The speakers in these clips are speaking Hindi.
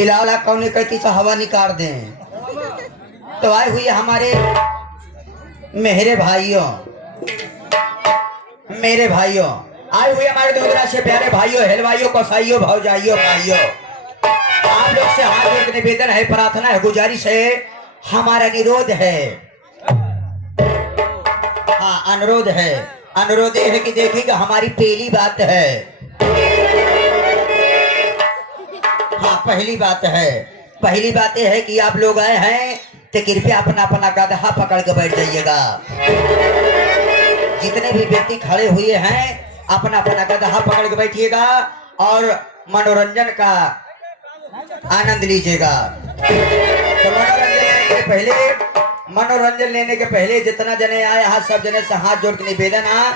हिलाला कौन कहती से हवा निकाल दें। तो आए हुए हमारे मेरे भाइयों आए हुए हमारे दोगरा से प्यारे भाइयों, हलवाइयों, कसाइयों, भौजाइयों, भाइयों, आप लोग से हाथ जोड़ के निवेदन है, प्रार्थना है, गुजारिश है, हमारा निरोध है, हाँ अनुरोध ये है कि देखिएगा हमारी पहली बात है, हाँ पहली बात ये है कि आप लोग आए हैं तो कृपया अपना अपना गदहा पकड़ के बैठ जाइएगा। जितने भी व्यक्ति खड़े हुए हैं अपना अपना गदहा पकड़ के बैठिएगा और मनोरंजन का आनंद लीजिएगा। तो मनोरंजन लेने के पहले जितना जने आए हाथ सब जने से हाथ जोड़ के निवेदन है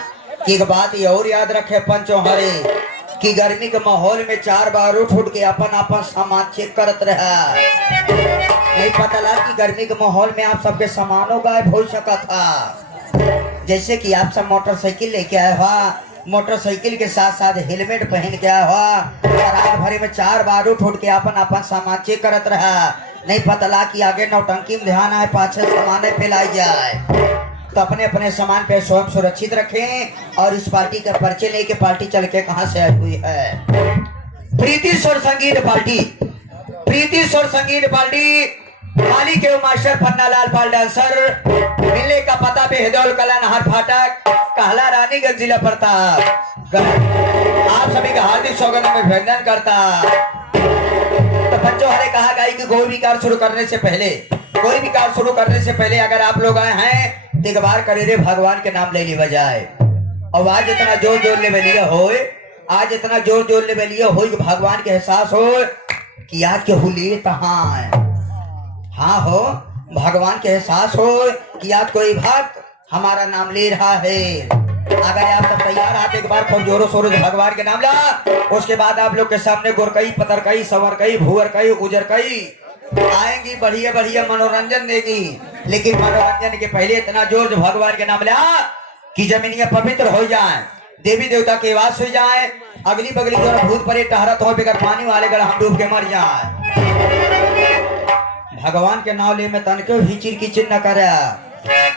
कि एक बात ये और याद रखे पंचों हरे कि गर्मी के माहौल में 4 बार उठ के अपन सामान चेक करत रहा। नहीं पता लगा कि गर्मी के माहौल में आप सबके सामानों गायब हो सका था। जैसे कि आप सब मोटरसाइकिल लेके आए हुआ, मोटरसाइकिल के साथ साथ हेलमेट पहन के आया हुआ और रात भरे में 4 बार उठ के अपन सामान चेक करत रहा। नहीं पता लगा कि आगे नौटंकी में ध्यान आए, पाछे सामान फैलाई जाए। तो अपने अपने सामान पे स्वयं सुरक्षित रखें और इस पार्टी का परिचय लेके पार्टी चल के कहां से आई हुई है। प्रीति स्वर संगीत पार्टी मालिक के मास्टर पन्नालाल पाल डांसर, मिलने का पता बेहदौल कला नहर फाटक, कहला रानीगंज, जिला प्रताप। आप सभी का हार्दिक स्वागत में अभिनंदन करता। तो पंचों हरे कहा गया कि कोई भी कार्य शुरू करने से पहले अगर आप लोग आए हैं तो एक बार करे रे भगवान के नाम ले ली बजाए। और आज इतना जोर ले लिया हो कि भगवान के एहसास हो कि आज के हुली तहां, हाँ हो भगवान के एहसास हो कि आज कोई भक्त हमारा नाम ले रहा है। अगर आप सब तैयार आते एक बार खूब जोरों शोरों से भगवान के नाम ला। उसके बाद आप लोग के सामने गोरकई, पतरकई, संवरकई, भुअरकई, उजरकई आएंगी, बढ़िया मनोरंजन देगी। लेकिन मनोरंजन के पहले इतना जोर से भगवान के नाम ला कि जमीनियां पवित्र हो जाए, देवी देवता के वास हो जाए, अगली बगली जो भूत परे टहरत हो बेगर पानी वाले गढ़ हम डूब के मर जाए। भगवान के नाम ले में तन के हिचिर किचिर न करे,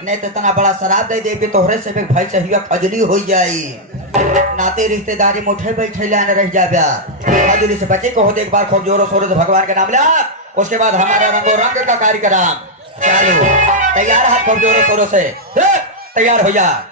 नहीं तो इतना बड़ा शराब दे देगी तोहरे से भाई चाहिए खजली हो जाई, नाते रिश्तेदारी मुठे बैठे लाने रह जाबे। खजली से बचे को हो एक बार खूब जोरों शोरों से भगवान के नाम ला। उसके बाद हमारा रंगो रंग का कार्यक्रम चालू। तैयार है खूब जोरों शोरों से, तैयार हो जा।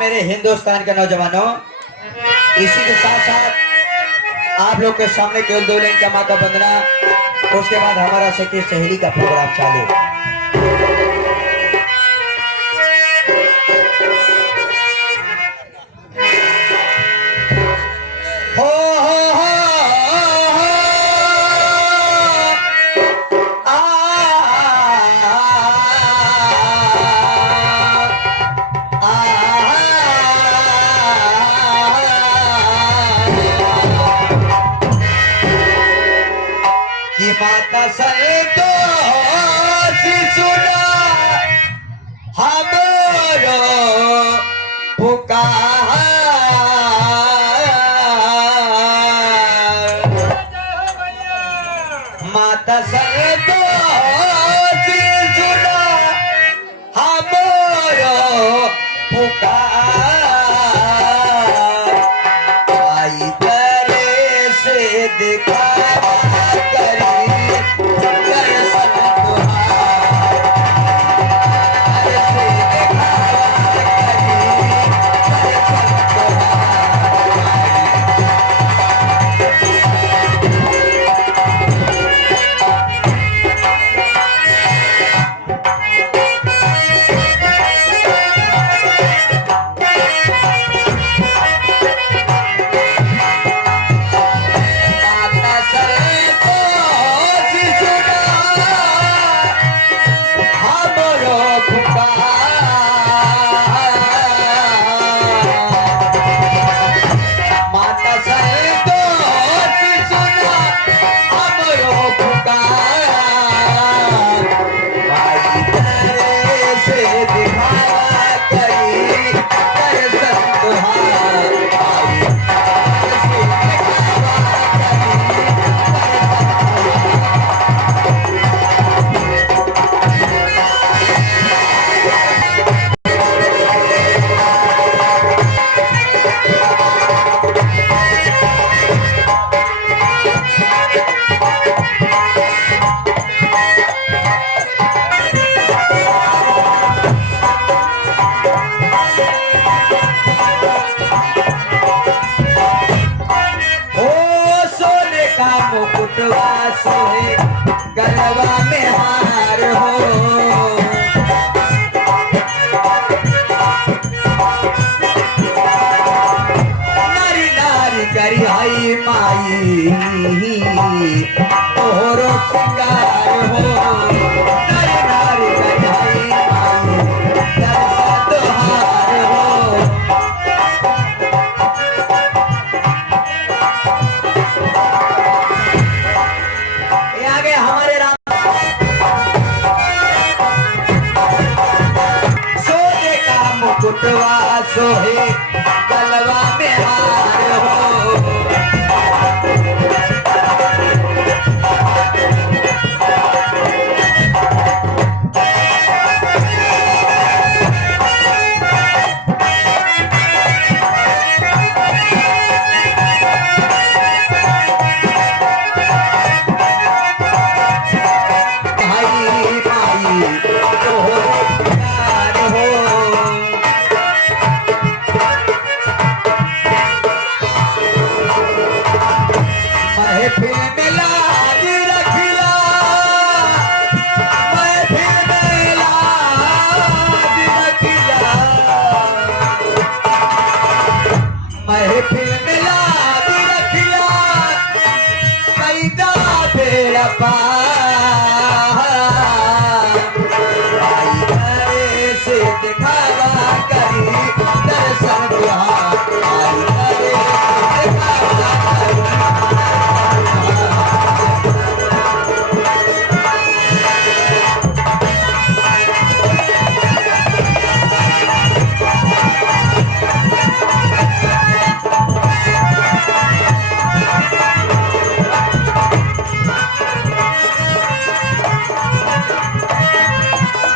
मेरे हिंदुस्तान के नौजवानों, इसी के साथ साथ आप लोग के सामने केवल 2 लाइन का माँ का वंदना, उसके बाद हमारा सखी सहेली का प्रोग्राम चालू। माता सर तो सुना हमारो पुकार, माता सर तो सुना हमारो पुकार, आई करे से दिखा का मुकुटवा सोहे गलवा में हार हो। नारी नारी करी हई माई तोहरो सिंगार हो। नारी नारी करी हई माई दर्शन तोहार हो। ये आगे हमारे राम सोने का मुकुटवा सोहे गलवा में हार हो। भाई भाई तोहरे प्यार हो। महफिल में लाज रखिया, महफिल में लाज रखिया, महफिल में लाज रखिया, कैदा बेड़ा पार। आई घरे से दिखावा करी दर्शन तुहार। आई घरे से दिखावा करी।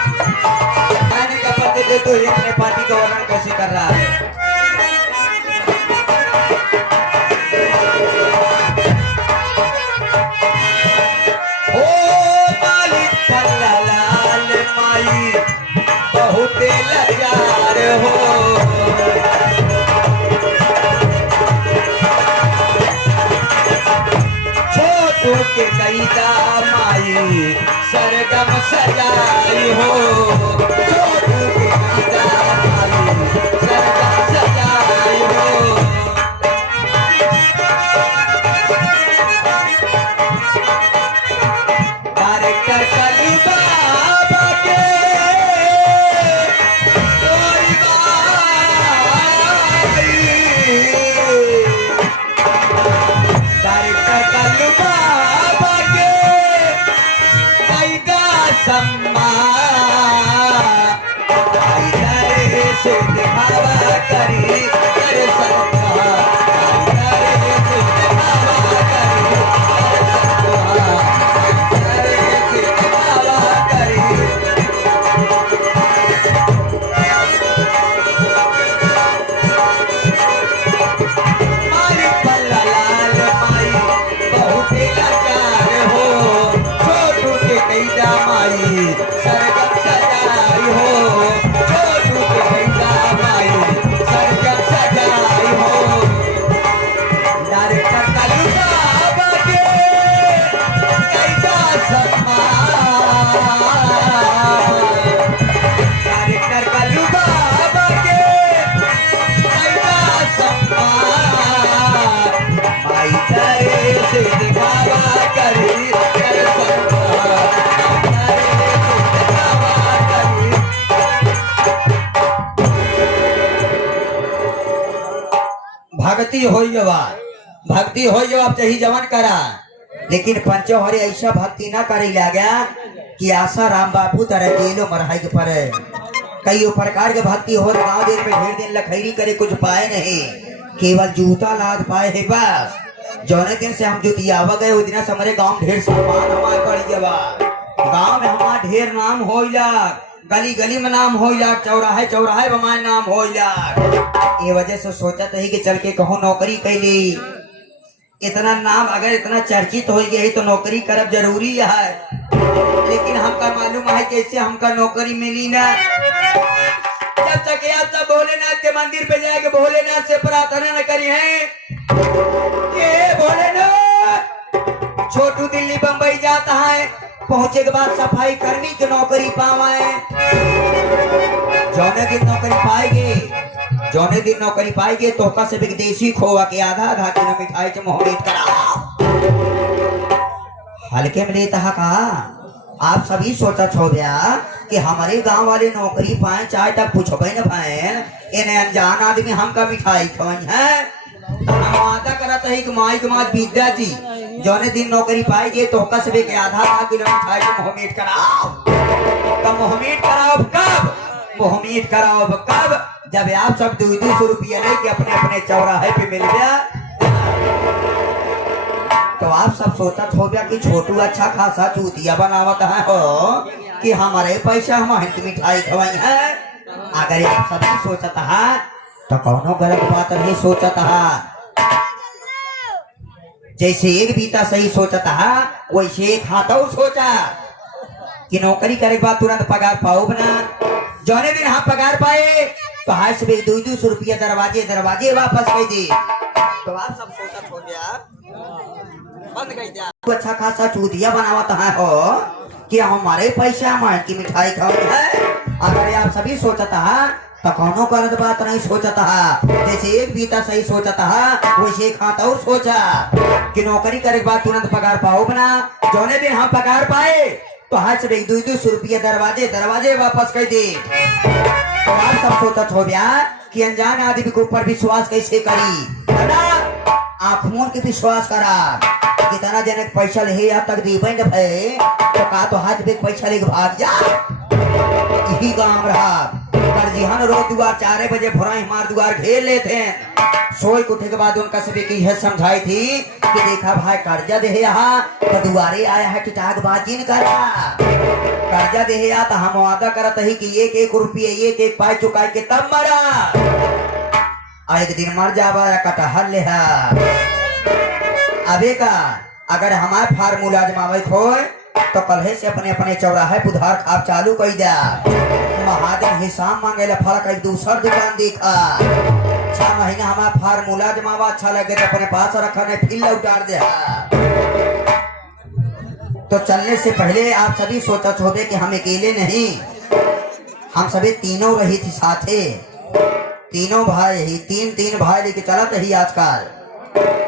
पानी का पत्ते दे तो ये अपने पार्टी का वर्णन कैसे कर रहा है। ओ मालिक कल्ला लाल माई बहुत लाचार हो। छोटू के कैदा माई सरगम सजाई हो। छोटू के कैदा माई सरगम सजाई हो। डायरेक्टर कली बाबा के कोई बाई। डायरेक्टर कली बाबा के कैदा सम्मान। आई घरे से दिखावा करी दर्शन तुहार। आई घरे से दिखावा करी दर्शन तुहार। आई घरे से दिखावा करी। मारी पल्ला लाल माई बहुत लाचार हो। छोटू के कैदा माई सरगम सजाई हो। छोटू के कैदा माई सरगम सजाई हो। डायरेक्टर कलू बाबा के कैदा सम्मान। डायरेक्टर कलू बाबा के कैदा सम्मान। माई घरे से दिखावा करी दर्शन तुहार। आई घरे से दिखावा करी। भक्ति हो जवाब, भक्ति हो जवाब चाही जवान करा। लेकिन पंचो हरे ऐसा भक्ति ना करे गया कि आशा राम बापू तरह जेलो मरहाई के परे। कई प्रकार के भक्ति हो गाँव देर में ढेर दिन लखैरी करे कुछ पाए नहीं, केवल जूता लाद पाए है बस। जौने दिन से हम जुतियावा गए उस दिन से हमारे गाँव ढेर सम्मान हमारे पड़ गया। गाँव में हमारा ढेर नाम हो जाग, गली गली में नाम हो जाग, चौराहे चौराहे में हमारे नाम हो जाग। ये वजह से सोचा था कि चल के कहूँ नौकरी कैली। इतना नाम अगर इतना चर्चित हो गया तो नौकरी करब जरूरी है। लेकिन हमका मालूम है कैसे हमका नौकरी मिली ना। जब तक या तब भोलेनाथ के मंदिर पे जाके भोलेनाथ से प्रार्थना न करी है, ये भोलेनाथ बम्बई जाता है, पहुंचे के बाद सफाई कर्मी की नौकरी पावे। जौने दिन नौकरी पाएंगे, जौने दिन नौकरी पाएंगे तो कस विदेशी खोआ के आधा आधा किलो मिठाई से मोहम्मद कराओ। हल्के में लेता है कहा, आप सभी सोचा छो गया कि हमारे गांव वाले नौकरी पाए चाहे तक पूछो न पाए, इन्हें अनजान आदमी हमका मिठाई खवाई है। हम वादा करत है कि माई के माँ विद्या जी जौने दिन नौकरी पाएंगे तो कस्बे के आधा आधा किलो मिठाई से मोहम्मद कराओ। तो मोहम्मद कराओ कब? मोहम्मद कराओ कब? जब आप सब 200 रुपया लेके अपने अपने चौराहे पे मिल गया। तो आप सब सोचत हो गया कि छोटू अच्छा खासा चूतिया बनावत है हो कि हमारे पैसा हम इनकी मिठाई खवाई है। अगर आप सब सोचत है तो कौनो गलत बात नहीं सोचत है। जैसे एक बीता सही सोचत है वैसे एक हाथों सोचा कि नौकरी करे के बाद तुरंत पगार पाओ बना। जौने दिन हम पगार पाए तो हाथ से 200 रुपया दरवाजे दरवाजे वापस कर दे। तो आप सब सोचत हो गया बंद कर दिया। तो अच्छा खासा चूतिया बनावत है हो कि हमारे पैसे हमारे की मिठाई खाई है। अगर आप सभी सोचत है तो कौनो गलत बात नहीं सोचत है। जैसे एक बीता सही सोचत है वैसे एक हाथ और सोचा कि नौकरी करे के बाद तुरंत पगार पाओ बना। जौने दिन हम पगार पाए तो हाथ से 200 रुपया दरवाजे दरवाजे वापस कर दे। तो आप सब सोचत हो गया कि अनजान आदमी के ऊपर विश्वास कैसे करी, है ना? आँख मूंद के विश्वास करा। कितना जनक पैसा ले या तक दी बंद भय तो का तो हाथ में पैसा लेके भाग जा। यही काम रहा। जिहान रोज दुआर 4 बजे भोरा हमार दुआर घेर लेते हैं। सोई उठे के बाद उनका सभी की यह समझाई थी कि देखा भाई कर्जा दे यहाँ तो दुआरे आया है टिटाक बाजी न करा। कर्जा दे या तो हम वादा करत ही कि एक एक रुपये एक एक पाई चुकाई के तब मरा। एक दिन मर जावा या कटहल ले अबे का। अगर हमारे फार्मूला जमावे खोए तो कल से अपने अपने चौराहे उधार खाप चालू कर दिया। महाजन हिसाब मांगे ला फल कहीं दूसर दुकान देखा। 6 महीना हमारा फार्मूला जमावा अच्छा लगे तो अपने पास रखा नहीं फिर लौटार दिया। तो चलने से पहले आप सभी सोचत होगे कि हम अकेले नहीं, हम सभी तीनों रही थी साथे। तीनों भाई ही तीन भाई लेके चलत ही आजकल।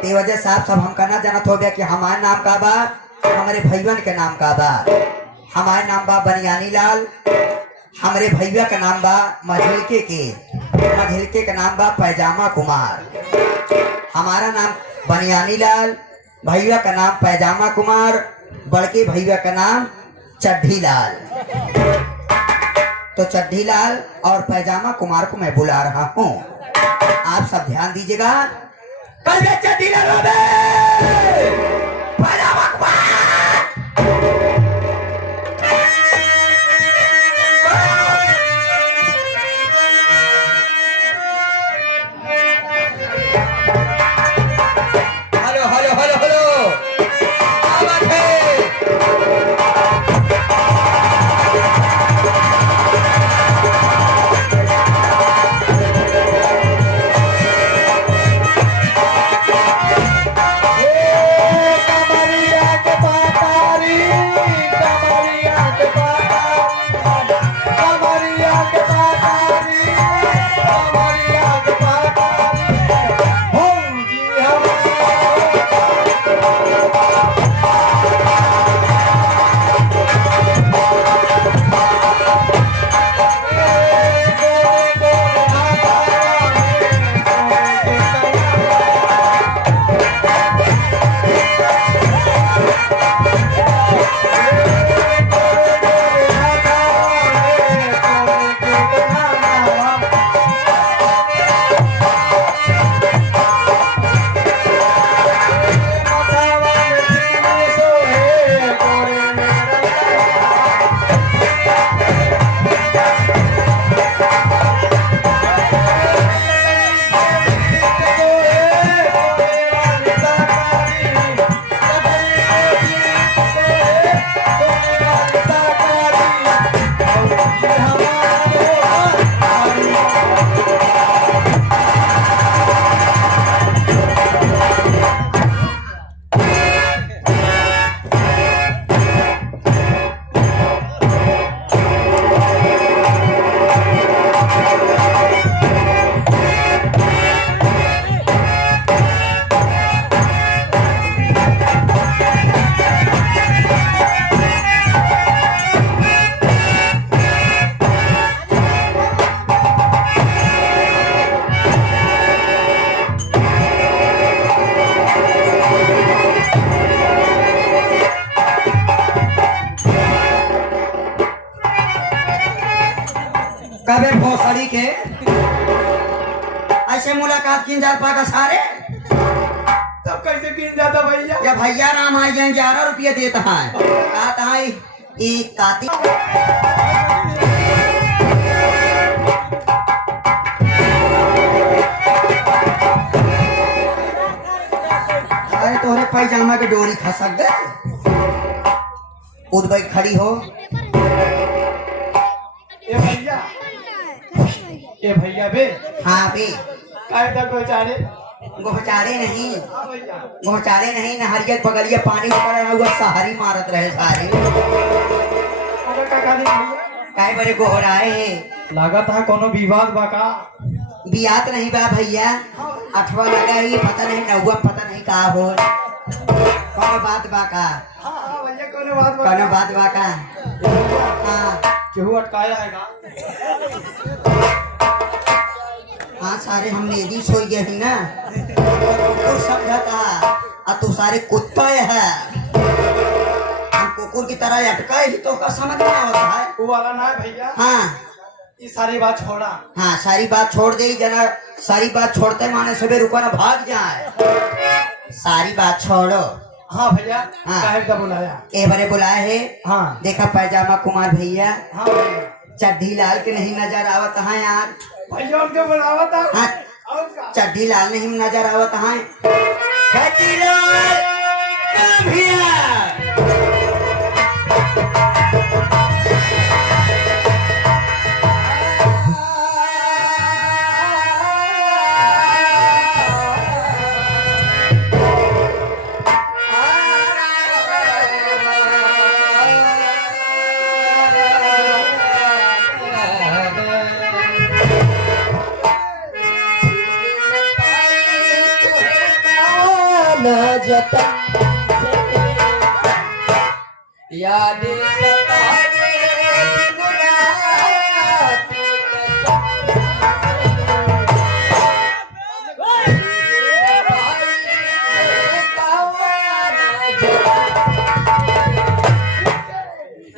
ते वजह से आप सब हम करना जानत हो गया कि हमारे नाम का बा, हमारे भैया के नाम का बा। हमारे नाम बा बनियानी लाल, हमारे भैया का नाम बा मझिलके का नाम बा पैजामा कुमार। हमारा नाम बनियानी लाल, भैया का नाम पैजामा कुमार, बड़के भैया का नाम चड्ढी लाल। तो चड्ढी लाल और पैजामा कुमार को मैं बुला रहा हूँ। आप सब ध्यान दीजिएगा। चड्ढी लाल पैजामा कुमार। अबे भोसड़ी के ऐसे मुलाकात किन जात पाका सारे तब कैसे गिन जाता भैया? या भैया राम आई जाए 11 रुपये देता है कहता है एक काती अरे तोहरे पैजामा के डोरी खसक गए उठ बैठ खड़ी हो ए भैया बे हाँ बे काय तक बेचारे गोहचारे नहीं हाँ भैया गोहचारे नहीं नहरिया बगलिया पानी पड़ा हुआ सहारी मारत रहे सारे अरे का खाली भैया काय बड़े गोहराए है लागत है कोनो विवाद बाका बियात नहीं बा भैया अठवा लगा ही पता नहीं नौवा पता नहीं का हो कोनो बात बा का हाँ भैया कोनो बात कोनो बात बा का हाँ केहू अटकाया है का? हाँ सारे हम लेडीज हो गए ही ना तो समझा था और तू सारे कुत्ता है हम कुकुर की तरह अटकाए ही तो का समझ में आता है वो वाला ना है भैया हाँ ये सारी बात छोड़ा हाँ सारी बात छोड़ दे जना सारी बात छोड़ते माने सबे रुका ना भाग जाए सारी बात छोड़ो हाँ भैया हाँ। काहे का बुलाया? ए बड़े बुलाए है हाँ देखा पैजामा कुमार भैया हाँ भैया चड्ढी लाल के नहीं नजर आवत है यार भैया उनके बुलावा था हाँ और का? चड्ढी लाल नहीं नजर आवत है चड्ढी लाल कहाँ भैया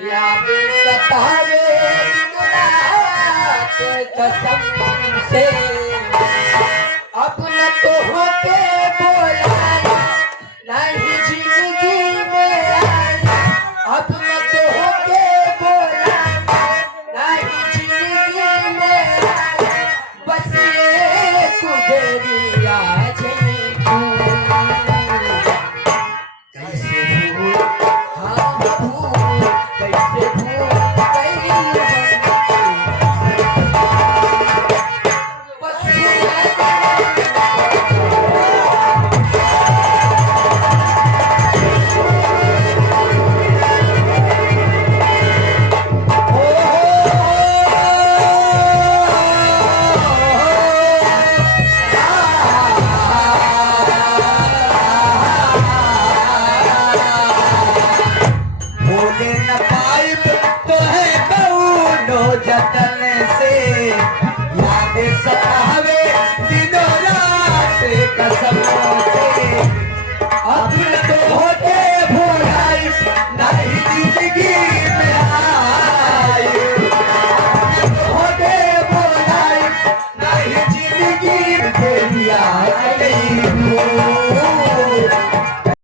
याद सतावे कसम से अपना तो होके बोला नहीं जिंदगी में अपना तो होके बोला नहीं जिंदगी में बस ये गुजरिया कैसे भूल हाँ भूल कैसे भूल जतन से